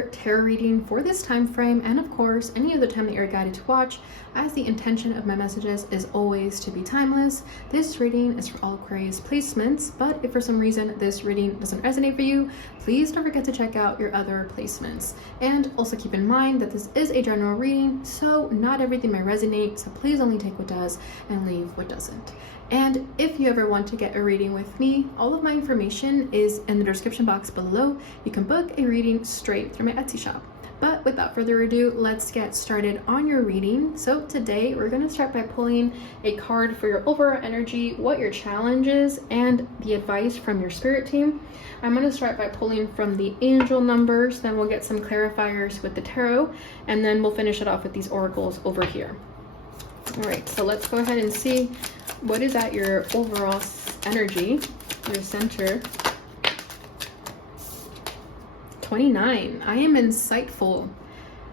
your tarot reading for this time frame, and of course any other time that you're guided to watch, as the intention of my messages is always to be timeless. This reading is for all Aquarius placements, but if for some reason this reading doesn't resonate for you, please don't forget to check out your other placements. And also keep in mind that this is a general reading, so not everything may resonate, so please only take what does and leave what doesn't. And if you ever want to get a reading with me, all of my information is in the description box below. You can book a reading straight through my Etsy shop. But without further ado, let's get started on your reading. So today we're going to start by pulling a card for your overall energy, what your challenge is, and the advice from your spirit team. I'm going to start by pulling from the angel numbers, then we'll get some clarifiers with the tarot, and then we'll finish it off with these oracles over here. All right, so let's go ahead and see what is at your overall energy, your center. 29. I am insightful.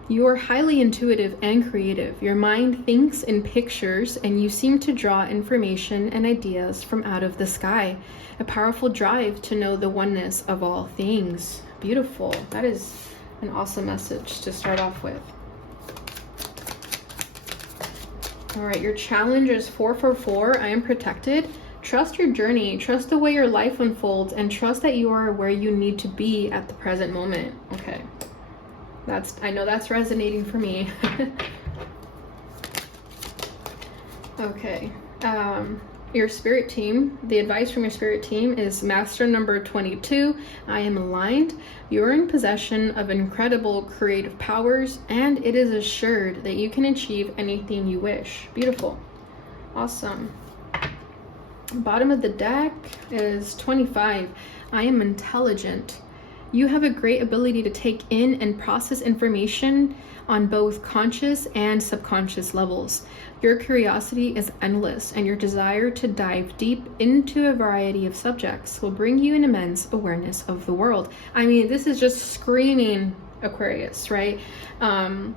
You are highly intuitive and creative. Your mind thinks in pictures and you seem to draw information and ideas from out of the sky. A powerful drive to know the oneness of all things. Beautiful. That is an awesome message to start off with. All right, your challenge is 444. I am protected. Trust your journey, trust the way your life unfolds, and trust that you are where you need to be at the present moment. Okay, I know that's resonating for me. Okay, your spirit team, the advice from your spirit team is master number 22. I am aligned. You're in possession of incredible creative powers, and it is assured that you can achieve anything you wish. Beautiful. Awesome. Bottom of the deck is 25. I am intelligent. You have a great ability to take in and process information on both conscious and subconscious levels. Your curiosity is endless, and your desire to dive deep into a variety of subjects will bring you an immense awareness of the world. I mean, this is just screaming Aquarius, right? Yeah,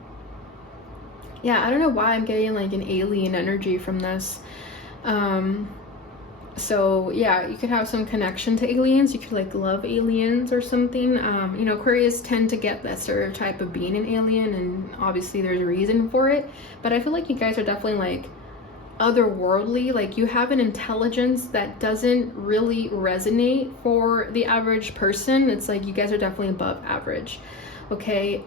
I don't know why I'm getting like an alien energy from this. So yeah, you could have some connection to aliens. You could like love aliens or something. You know, Aquarius tend to get that stereotype of being an alien, and obviously there's a reason for it. But I feel like you guys are definitely like otherworldly. Like you have an intelligence that doesn't really resonate for the average person. It's like you guys are definitely above average. Okay,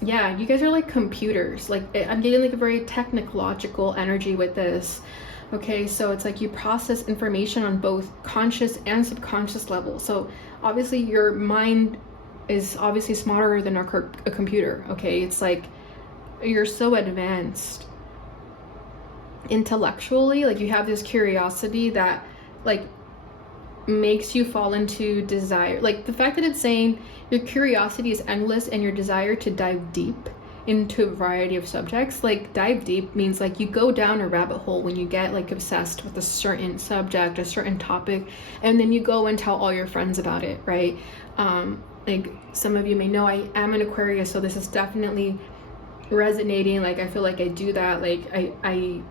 yeah, you guys are like computers. Like I'm getting like a very technological energy with this. Okay, so it's like you process information on both conscious and subconscious level. So obviously your mind is obviously smarter than a computer. Okay, it's like you're so advanced intellectually. Like you have this curiosity that like makes you fall into desire. Like the fact that it's saying your curiosity is endless and your desire to dive deep into a variety of subjects. Like dive deep means like you go down a rabbit hole when you get like obsessed with a certain subject, a certain topic, and then you go and tell all your friends about it, right? Like some of you may know I am an Aquarius, so this is definitely resonating. Like I feel like I do that. Like I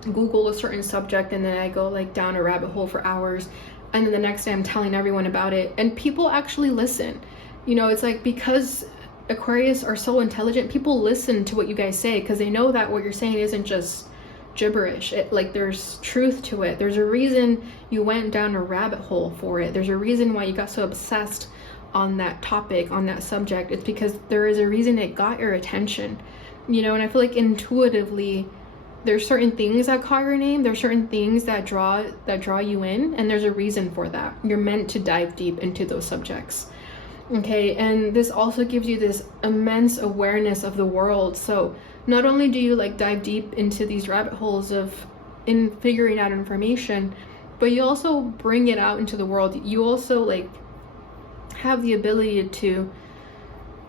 Google a certain subject and then I go like down a rabbit hole for hours, and then the next day I'm telling everyone about it, and people actually listen. You know, it's like because Aquarius are so intelligent, people listen to what you guys say because they know that what you're saying isn't just gibberish. Like there's truth to it. There's a reason you went down a rabbit hole for it. There's a reason why you got so obsessed on that topic, on that subject. It's because there is a reason it got your attention, you know. And I feel like intuitively there's certain things that call your name. There's certain things that draw you in, and there's a reason for that. You're meant to dive deep into those subjects. Okay, and this also gives you this immense awareness of the world. So not only do you like dive deep into these rabbit holes in figuring out information, but you also bring it out into the world. You also like have the ability to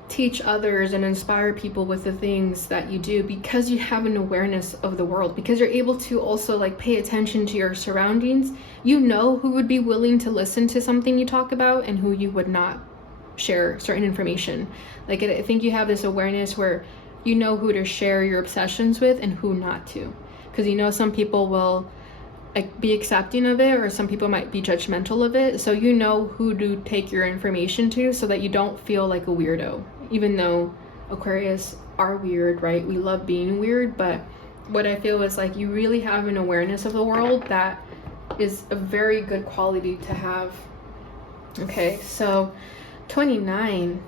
teach others and inspire people with the things that you do because you have an awareness of the world, because you're able to also like pay attention to your surroundings. You know who would be willing to listen to something you talk about and who you would not share certain information. Like I think you have this awareness where you know who to share your obsessions with and who not to, because you know some people will like be accepting of it, or some people might be judgmental of it. So you know who to take your information to so that you don't feel like a weirdo, even though Aquarius are weird, right? We love being weird, but what I feel is like you really have an awareness of the world that is a very good quality to have. Okay, so 29.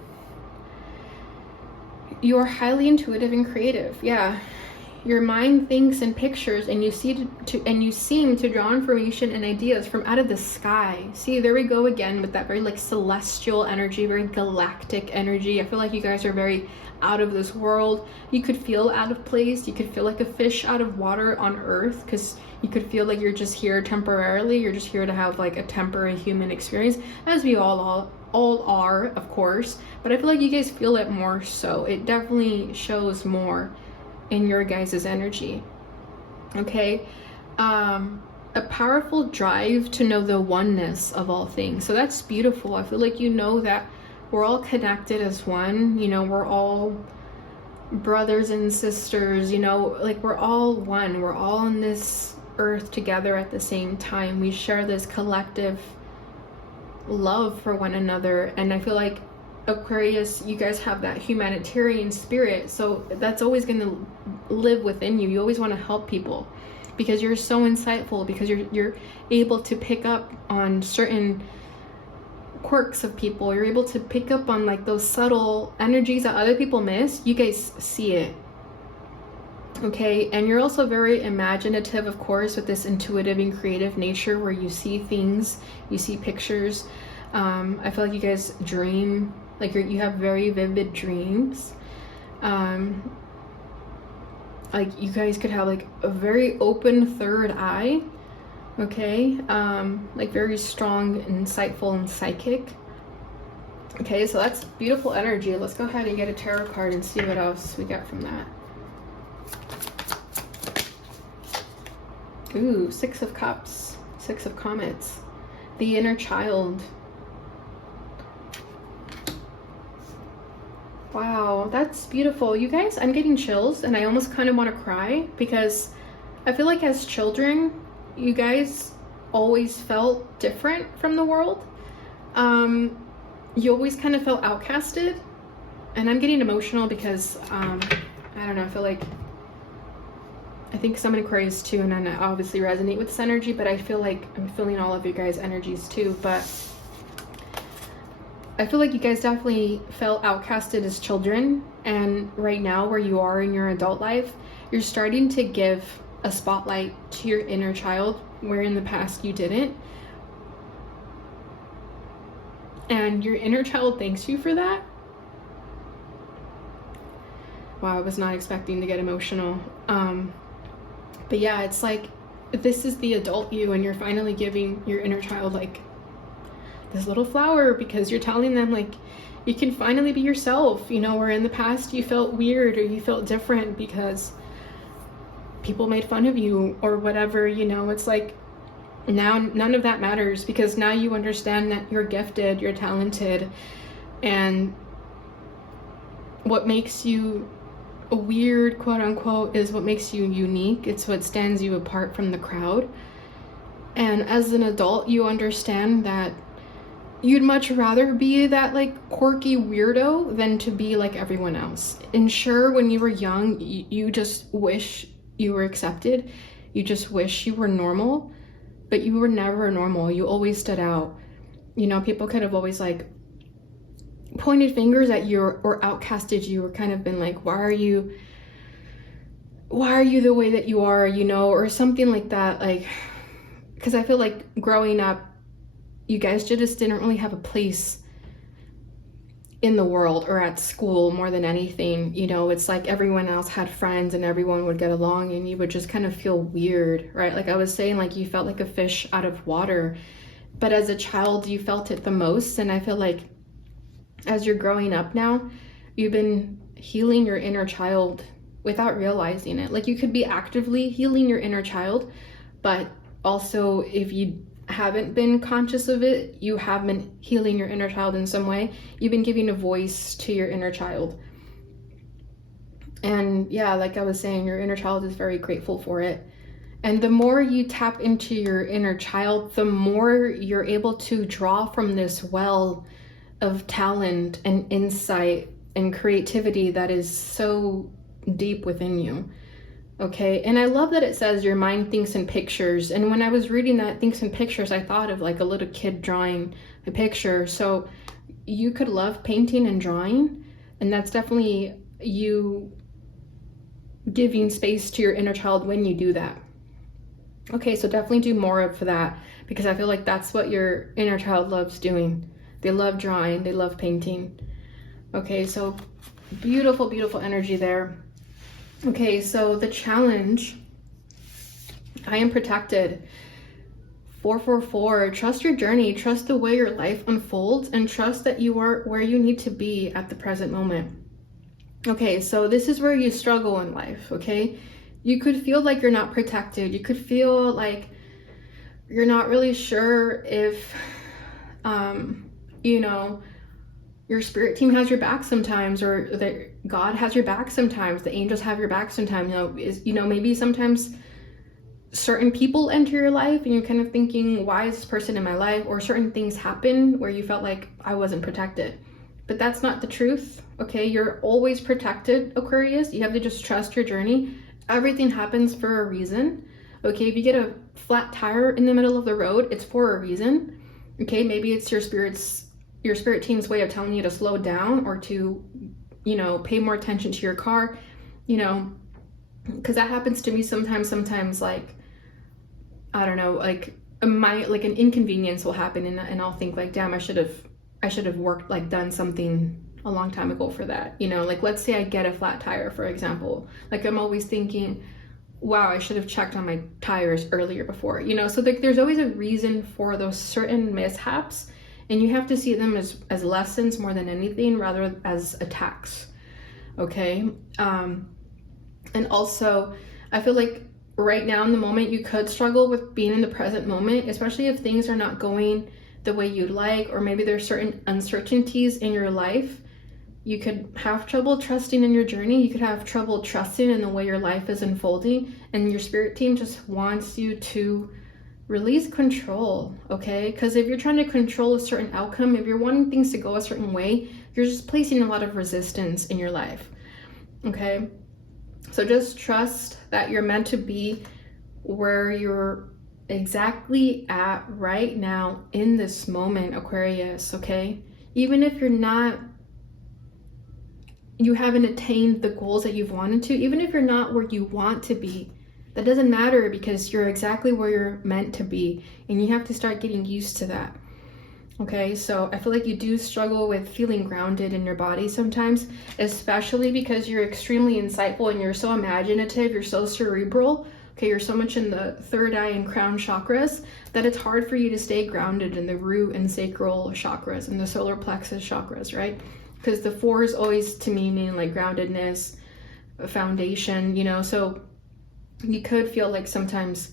You are highly intuitive and creative. Yeah. Your mind thinks in pictures, and you seem to draw information and ideas from out of the sky. See, there we go again with that very like celestial energy, very galactic energy. I feel like you guys are very out of this world. You could feel out of place. You could feel like a fish out of water on Earth, because you could feel like you're just here temporarily. You're just here to have like a temporary human experience, as we all are, of course. But I feel like you guys feel it more so. It definitely shows more in your guys' energy. Okay, a powerful drive to know the oneness of all things. So that's beautiful. I feel like you know that we're all connected as one. You know, we're all brothers and sisters. You know, like we're all one. We're all on this earth together at the same time. We share this collective love for one another, and I feel like Aquarius, you guys have that humanitarian spirit, so that's always going to live within you. You always want to help people because you're so insightful, because you're able to pick up on certain quirks of people. You're able to pick up on like those subtle energies that other people miss. You guys see it. Okay, and you're also very imaginative, of course, with this intuitive and creative nature where you see things, you see pictures. I feel like you guys dream, like you have very vivid dreams. Like you guys could have like a very open third eye. Okay, like very strong, insightful, and psychic. Okay, so that's beautiful energy. Let's go ahead and get a tarot card and see what else we get from that. Ooh, 6 of Cups, 6 of Comets, the inner child. Wow, that's beautiful. You guys, I'm getting chills, and I almost kind of want to cry, because I feel like as children, you guys always felt different from the world. You always kind of felt outcasted, and I'm getting emotional because, I don't know, I think some Aquarius too, and I obviously resonate with this energy, but I feel like I'm feeling all of you guys' energies too. But I feel like you guys definitely felt outcasted as children, and right now where you are in your adult life, you're starting to give a spotlight to your inner child, where in the past you didn't. And your inner child thanks you for that. Wow, I was not expecting to get emotional. But yeah, it's like, this is the adult you, and you're finally giving your inner child like this little flower, because you're telling them like you can finally be yourself, you know, where in the past you felt weird or you felt different because people made fun of you or whatever, you know. It's like now none of that matters, because now you understand that you're gifted, you're talented, and what makes you weird, quote unquote, is what makes you unique. It's what stands you apart from the crowd. And as an adult, you understand that you'd much rather be that like quirky weirdo than to be like everyone else. And sure, when you were young, you just wish you were accepted. You just wish you were normal, but you were never normal. You always stood out. You know, people could have always like pointed fingers at you or outcasted you, or kind of been like, why are you the way that you are, you know, or something like that. Like, because I feel like growing up, you guys just didn't really have a place in the world or at school more than anything. You know, it's like everyone else had friends and everyone would get along, and you would just kind of feel weird, right? Like I was saying, like you felt like a fish out of water, but as a child you felt it the most. And I feel like as you're growing up now, you've been healing your inner child without realizing it. Like you could be actively healing your inner child, but also if you haven't been conscious of it, you have been healing your inner child in some way. You've been giving a voice to your inner child. And yeah, like I was saying, your inner child is very grateful for it. And the more you tap into your inner child, the more you're able to draw from this well of talent and insight and creativity that is so deep within you. Okay, and I love that it says your mind thinks in pictures. And when I was reading that thinks in pictures, I thought of like a little kid drawing a picture. So you could love painting and drawing, and that's definitely you giving space to your inner child when you do that. Okay, so definitely do more of that, because I feel like that's what your inner child loves doing. They love drawing, they love painting. Okay, so beautiful, beautiful energy there. Okay, so the challenge, I am protected. 444, trust your journey, trust the way your life unfolds, and trust that you are where you need to be at the present moment. Okay, so this is where you struggle in life, okay? You could feel like you're not protected. You could feel like you're not really sure if, you know, your spirit team has your back sometimes, or that God has your back sometimes. The angels have your back sometimes. Maybe sometimes certain people enter your life and you're kind of thinking, why is this person in my life? Or certain things happen where you felt like I wasn't protected. But that's not the truth, okay? You're always protected, Aquarius. You have to just trust your journey. Everything happens for a reason, okay? If you get a flat tire in the middle of the road, it's for a reason, okay? Maybe it's your spirit team's way of telling you to slow down, or to, pay more attention to your car, because that happens to me sometimes, like, I don't know, like an inconvenience will happen, and I'll think like, damn, I should have worked, like done something a long time ago for that, like let's say I get a flat tire, for example. Like I'm always thinking, wow, I should have checked on my tires earlier before, so there's always a reason for those certain mishaps, and you have to see them as lessons more than anything, rather as attacks, okay? And also I feel like right now in the moment you could struggle with being in the present moment, especially if things are not going the way you'd like, or maybe there's certain uncertainties in your life. You could have trouble trusting in your journey. You could have trouble trusting in the way your life is unfolding, and your spirit team just wants you to release control, okay? Because if you're trying to control a certain outcome, if you're wanting things to go a certain way, you're just placing a lot of resistance in your life, okay? So just trust that you're meant to be where you're exactly at right now in this moment, Aquarius, okay? Even if you haven't attained the goals that you've wanted to, even if you're not where you want to be, that doesn't matter, because you're exactly where you're meant to be, and you have to start getting used to that. Okay, so I feel like you do struggle with feeling grounded in your body sometimes, especially because you're extremely insightful and you're so imaginative, you're so cerebral. Okay, you're so much in the third eye and crown chakras that it's hard for you to stay grounded in the root and sacral chakras and the solar plexus chakras, right? Because the 4 is always, to me, mean like groundedness, a foundation, so you could feel like sometimes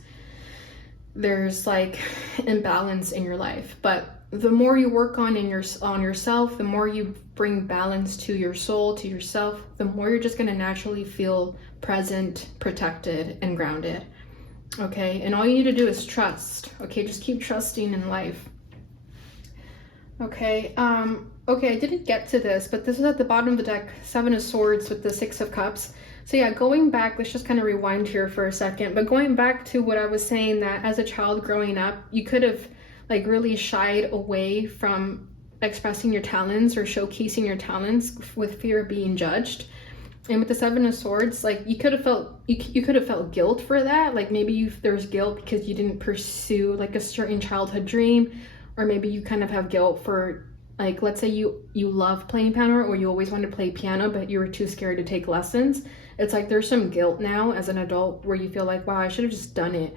there's like imbalance in your life. But the more you work on yourself, the more you bring balance to your soul, to yourself, the more you're just going to naturally feel present, protected, and grounded. Okay, and all you need to do is trust. Okay, just keep trusting in life. Okay, okay, I didn't get to this, but this is at the bottom of the deck, 7 of Swords with the 6 of Cups. So yeah, going back, let's just kind of rewind here for a second, but going back to what I was saying, that as a child growing up, you could have like really shied away from expressing your talents or showcasing your talents with fear of being judged. And with the 7 of Swords, like you could have felt guilt for that. Like maybe there's guilt because you didn't pursue like a certain childhood dream, or maybe you kind of have guilt for, like, let's say you love playing piano, or you always wanted to play piano but you were too scared to take lessons. It's like there's some guilt now as an adult where you feel like, wow, I should have just done it,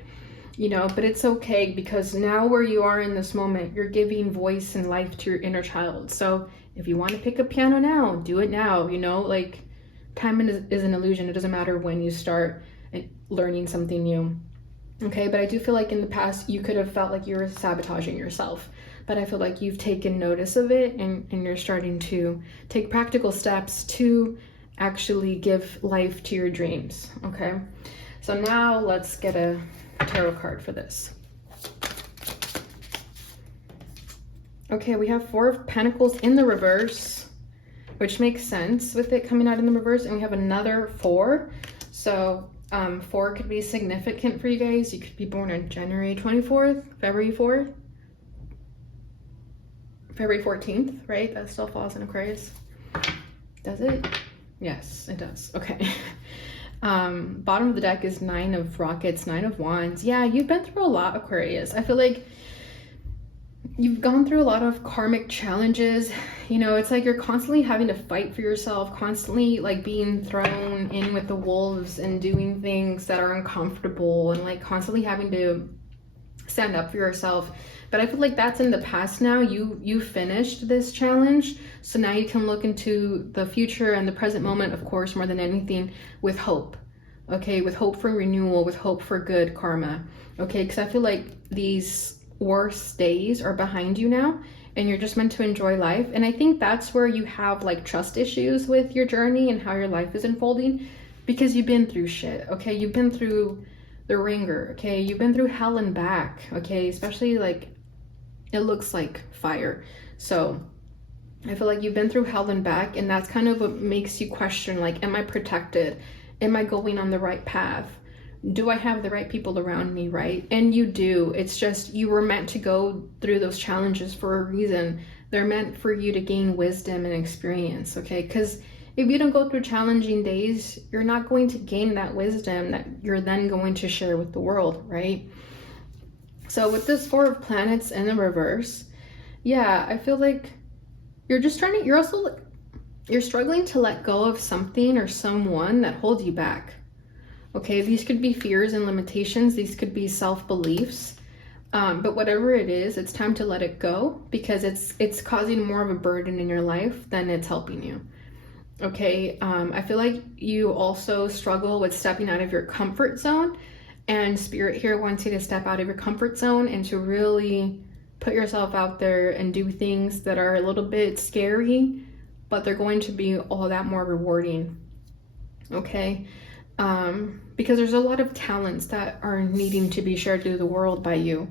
but it's okay, because now where you are in this moment, you're giving voice and life to your inner child. So if you want to pick up piano now, do it now. Like time is an illusion. It doesn't matter when you start learning something new. Okay, but I do feel like in the past you could have felt like you were sabotaging yourself, but I feel like you've taken notice of it, and you're starting to take practical steps to actually give life to your dreams. Okay, so now let's get a tarot card for this. Okay, we have Four of Pentacles in the reverse, which makes sense with it coming out in the reverse. And we have another 4. So 4 could be significant for you guys. You could be born on January 24th, February 4th, February 14th, right? That still falls in Aquarius. Does it? Yes, it does. Okay. Bottom of the deck is 9 of Rockets, 9 of Wands. Yeah, you've been through a lot, Aquarius. I feel like you've gone through a lot of karmic challenges. You know, it's like you're constantly having to fight for yourself, constantly like being thrown in with the wolves and doing things that are uncomfortable, and like constantly having to stand up for yourself. But I feel like that's in the past now. You finished this challenge, so now you can look into the future and the present moment, of course, more than anything, with hope. Okay, with hope for renewal, with hope for good karma. Okay, because I feel like these worst days are behind you now, and you're just meant to enjoy life. And I think that's where you have like trust issues with your journey and how your life is unfolding, because you've been through shit. Okay, you've been through the ringer. Okay, you've been through hell and back. Okay, especially like it looks like fire. So I feel like you've been through hell and back, and that's kind of what makes you question, like, am I protected? Am I going on the right path? Do I have the right people around me, right? And you do. It's just you were meant to go through those challenges for a reason. They're meant for you to gain wisdom and experience, okay? Because if you don't go through challenging days, you're not going to gain that wisdom that you're then going to share with the world, right? So with this 4 of Planets in the reverse, yeah, I feel like you're just trying to, you're struggling to let go of something or someone that holds you back. Okay, these could be fears and limitations. These could be self-beliefs. But whatever it is, it's time to let it go, because it's causing more of a burden in your life than it's helping you. Okay, I feel like you also struggle with stepping out of your comfort zone, and Spirit here wants you to step out of your comfort zone and to really put yourself out there and do things that are a little bit scary, but they're going to be all that more rewarding. Okay, because there's a lot of talents that are needing to be shared through the world by you.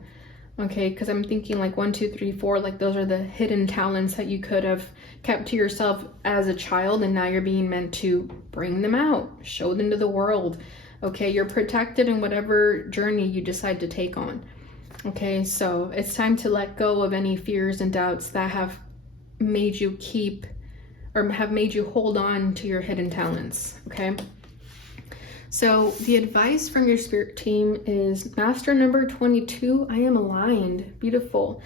Okay, because I'm thinking like 1, 2, 3, 4, like those are the hidden talents that you could have kept to yourself as a child, and now you're being meant to bring them out, show them to the world. Okay, you're protected in whatever journey you decide to take on. Okay, so it's time to let go of any fears and doubts that have made you keep, or have made you hold on to your hidden talents. Okay, so the advice from your spirit team is Master number 22, I am aligned. Beautiful.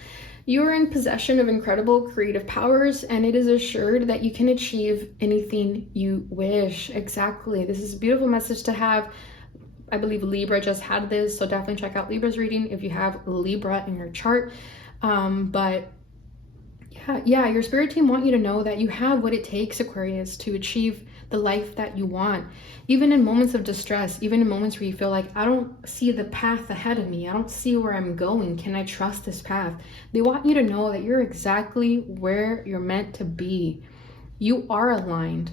You are in possession of incredible creative powers, and it is assured that you can achieve anything you wish. Exactly. This is a beautiful message to have. I believe Libra just had this, so definitely check out Libra's reading if you have Libra in your chart. But yeah, your spirit team want you to know that you have what it takes, Aquarius, to achieve the life that you want. Even in moments of distress, even in moments where you feel like, I don't see the path ahead of me, I don't see where I'm going, can I trust this path? They want you to know that you're exactly where you're meant to be. You are aligned.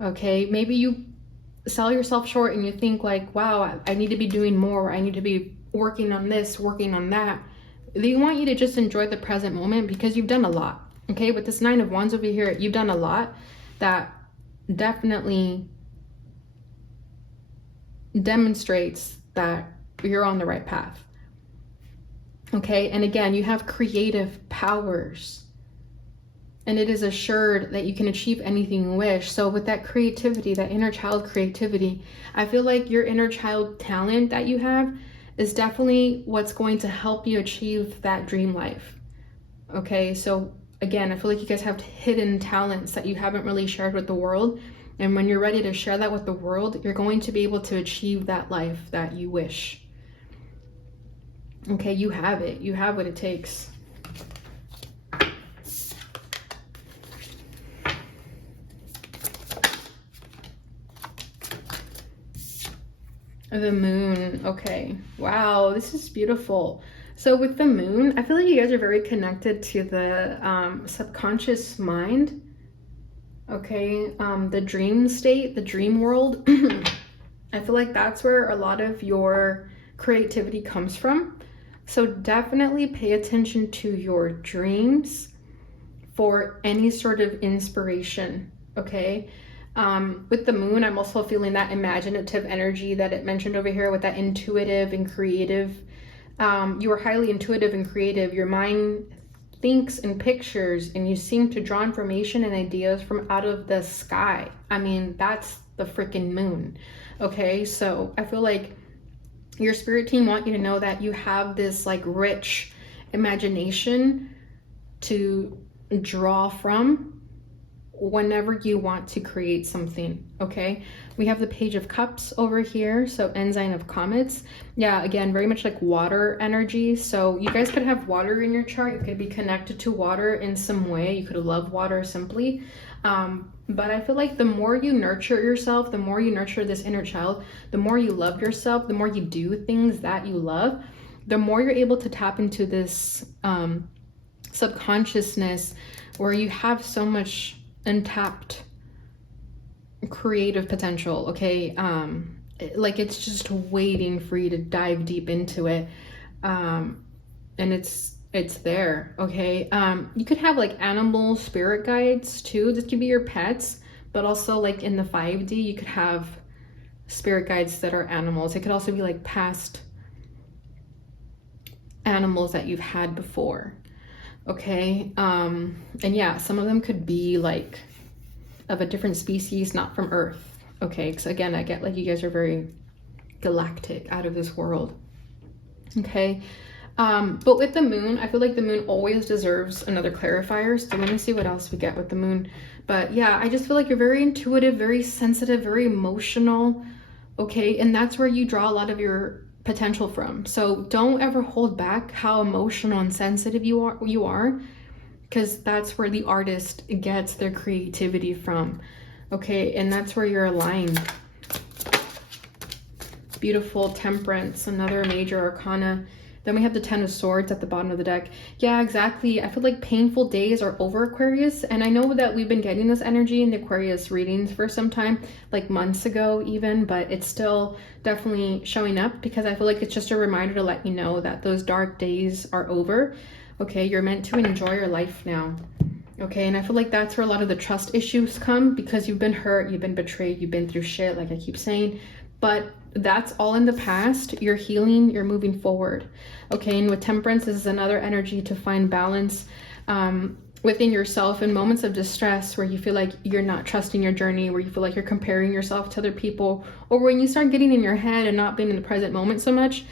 Okay, maybe you sell yourself short and you think like, wow, I need to be doing more, I need to be working on this, working on that. They want you to just enjoy the present moment, because you've done a lot. Okay, with this 9 of Wands over here, you've done a lot that definitely demonstrates that you're on the right path. Okay, and again, you have creative powers, and it is assured that you can achieve anything you wish. So with that creativity, that inner child creativity, I feel like your inner child talent that you have is definitely what's going to help you achieve that dream life. Okay, so again, I feel like you guys have hidden talents that you haven't really shared with the world. And when you're ready to share that with the world, you're going to be able to achieve that life that you wish. Okay, you have it. You have what it takes. The moon. Okay. Wow, this is beautiful. So with the moon, I feel like you guys are very connected to the subconscious mind. Okay, the dream state, the dream world. I feel like that's where a lot of your creativity comes from. So definitely pay attention to your dreams for any sort of inspiration, okay? With the moon, I'm also feeling that imaginative energy that it mentioned over here with that intuitive and creative. You are highly intuitive and creative. Your mind thinks in pictures, and you seem to draw information and ideas from out of the sky. I mean, that's the freaking moon, okay? So I feel like your spirit team want you to know that you have this like rich imagination to draw from whenever you want to create something, okay? We have the Page of Cups over here, so ensign of comets. Yeah, again, very much like water energy. So you guys could have water in your chart. You could be connected to water in some way. You could love water simply. But I feel like the more you nurture yourself, the more you nurture this inner child, the more you love yourself, the more you do things that you love, the more you're able to tap into this subconsciousness where you have so much untapped creative potential, okay? Like it's just waiting for you to dive deep into it. And it's there, okay? You could have like animal spirit guides too. This could be your pets, but also like in the 5D, you could have spirit guides that are animals. It could also be like past animals that you've had before, okay? And yeah, some of them could be like of a different species, not from Earth, okay? Because again, I get like you guys are very galactic, out of this world, okay? But with the moon, I feel like the moon always deserves another clarifier. So let me see what else we get with the moon. But yeah, I just feel like you're very intuitive, very sensitive, very emotional, okay? And that's where you draw a lot of your potential from. So don't ever hold back how emotional and sensitive you are, because that's where the artist gets their creativity from, okay? And that's where you're aligned. Beautiful Temperance, another major arcana. Then we have the 10 of Swords at the bottom of the deck. Yeah, exactly. I feel like painful days are over, Aquarius. And I know that we've been getting this energy in the Aquarius readings for some time, like months ago even, but it's still definitely showing up because I feel like it's just a reminder to let you know that those dark days are over. Okay, you're meant to enjoy your life now. Okay, and I feel like that's where a lot of the trust issues come because you've been hurt, you've been betrayed, you've been through shit, like I keep saying. But that's all in the past. You're healing, you're moving forward. Okay, and with Temperance, this is another energy to find balance within yourself in moments of distress where you feel like you're not trusting your journey, where you feel like you're comparing yourself to other people, or when you start getting in your head and not being in the present moment so much.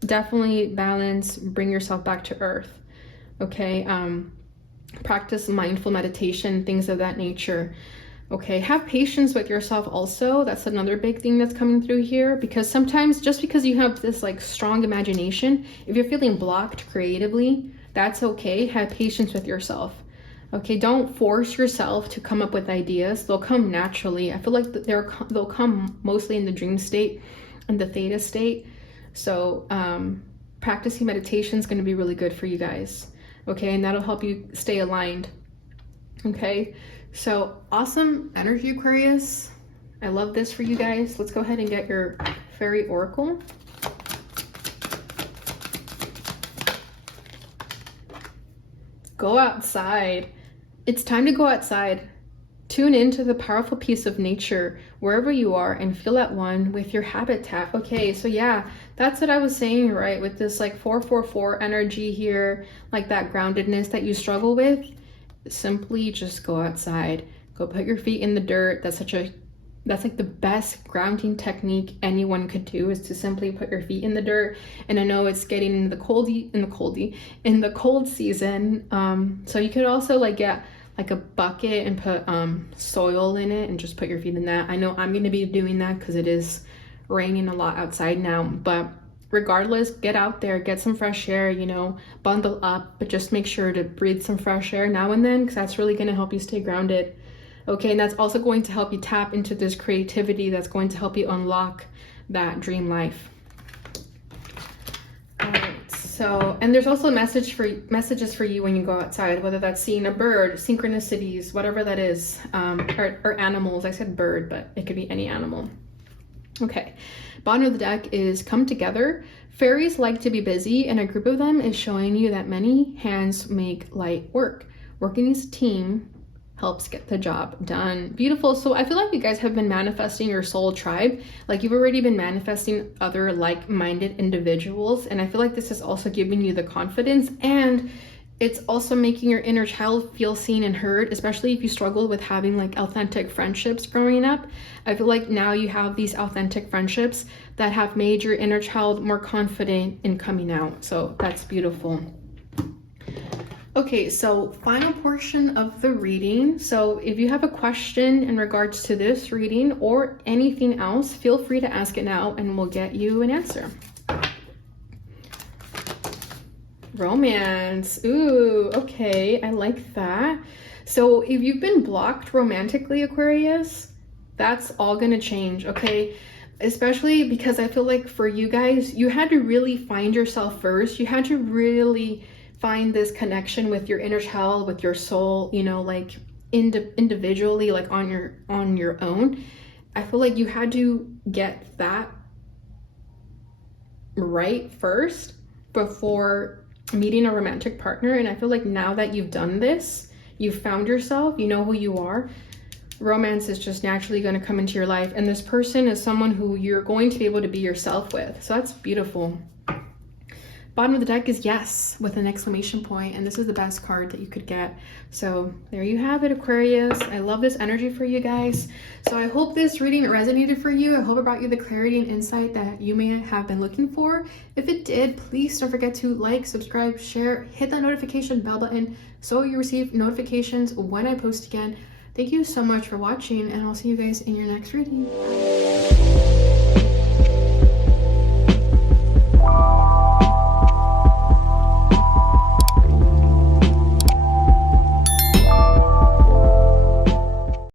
Definitely balance, bring yourself back to earth. Okay, practice mindful meditation, things of that nature. Okay, have patience with yourself also. That's another big thing that's coming through here, because sometimes just because you have this like strong imagination, if you're feeling blocked creatively, that's okay. Have patience with yourself. Okay, don't force yourself to come up with ideas. They'll come naturally. I feel like they'll come mostly in the dream state and the theta state. So practicing meditation is going to be really good for you guys. Okay, and that'll help you stay aligned. Okay, so awesome energy, Aquarius. I love this for you guys. Let's go ahead and get your fairy oracle. Go outside. It's time to go outside. Tune into the powerful piece of nature wherever you are and feel at one with your habitat. Okay, so yeah, that's what I was saying, right? With this like 444 energy here, like that groundedness that you struggle with, simply just go outside. Go put your feet in the dirt. That's like the best grounding technique anyone could do, is to simply put your feet in the dirt. And I know it's getting in the cold season. So you could also like get like a bucket and put soil in it and just put your feet in that. I know I'm going to be doing that because it is raining a lot outside now, but regardless, get out there, get some fresh air, you know, bundle up, but just make sure to breathe some fresh air now and then, because that's really going to help you stay grounded. Okay, and that's also going to help you tap into this creativity that's going to help you unlock that dream life. So, and there's also messages for you when you go outside, whether that's seeing a bird, synchronicities, whatever that is, or animals. I said bird, but it could be any animal. Okay, bottom of the deck is come together. Fairies like to be busy, and a group of them is showing you that many hands make light work. Working as a team helps get the job done. Beautiful. So I feel like you guys have been manifesting your soul tribe. Like you've already been manifesting other like-minded individuals. And I feel like this is also giving you the confidence, and it's also making your inner child feel seen and heard, especially if you struggled with having like authentic friendships growing up. I feel like now you have these authentic friendships that have made your inner child more confident in coming out. So that's beautiful. Okay, so final portion of the reading. So if you have a question in regards to this reading or anything else, feel free to ask it now and we'll get you an answer. Romance. Ooh, okay, I like that. So if you've been blocked romantically, Aquarius, that's all gonna change, okay? Especially because I feel like for you guys, you had to really find yourself first. You had to really find this connection with your inner child, with your soul, you know, like individually, like on your own. I feel like you had to get that right first before meeting a romantic partner. And I feel like now that you've done this, you've found yourself, you know who you are, romance is just naturally going to come into your life, and this person is someone who you're going to be able to be yourself with. So that's beautiful. Bottom of the deck is yes with an exclamation point, and this is the best card that you could get. So there you have it, Aquarius. I love this energy for you guys. So I hope this reading resonated for you. I hope it brought you the clarity and insight that you may have been looking for. If it did, please don't forget to like, subscribe, share, hit that notification bell button so you receive notifications when I post again. Thank you so much for watching, and I'll see you guys in your next reading.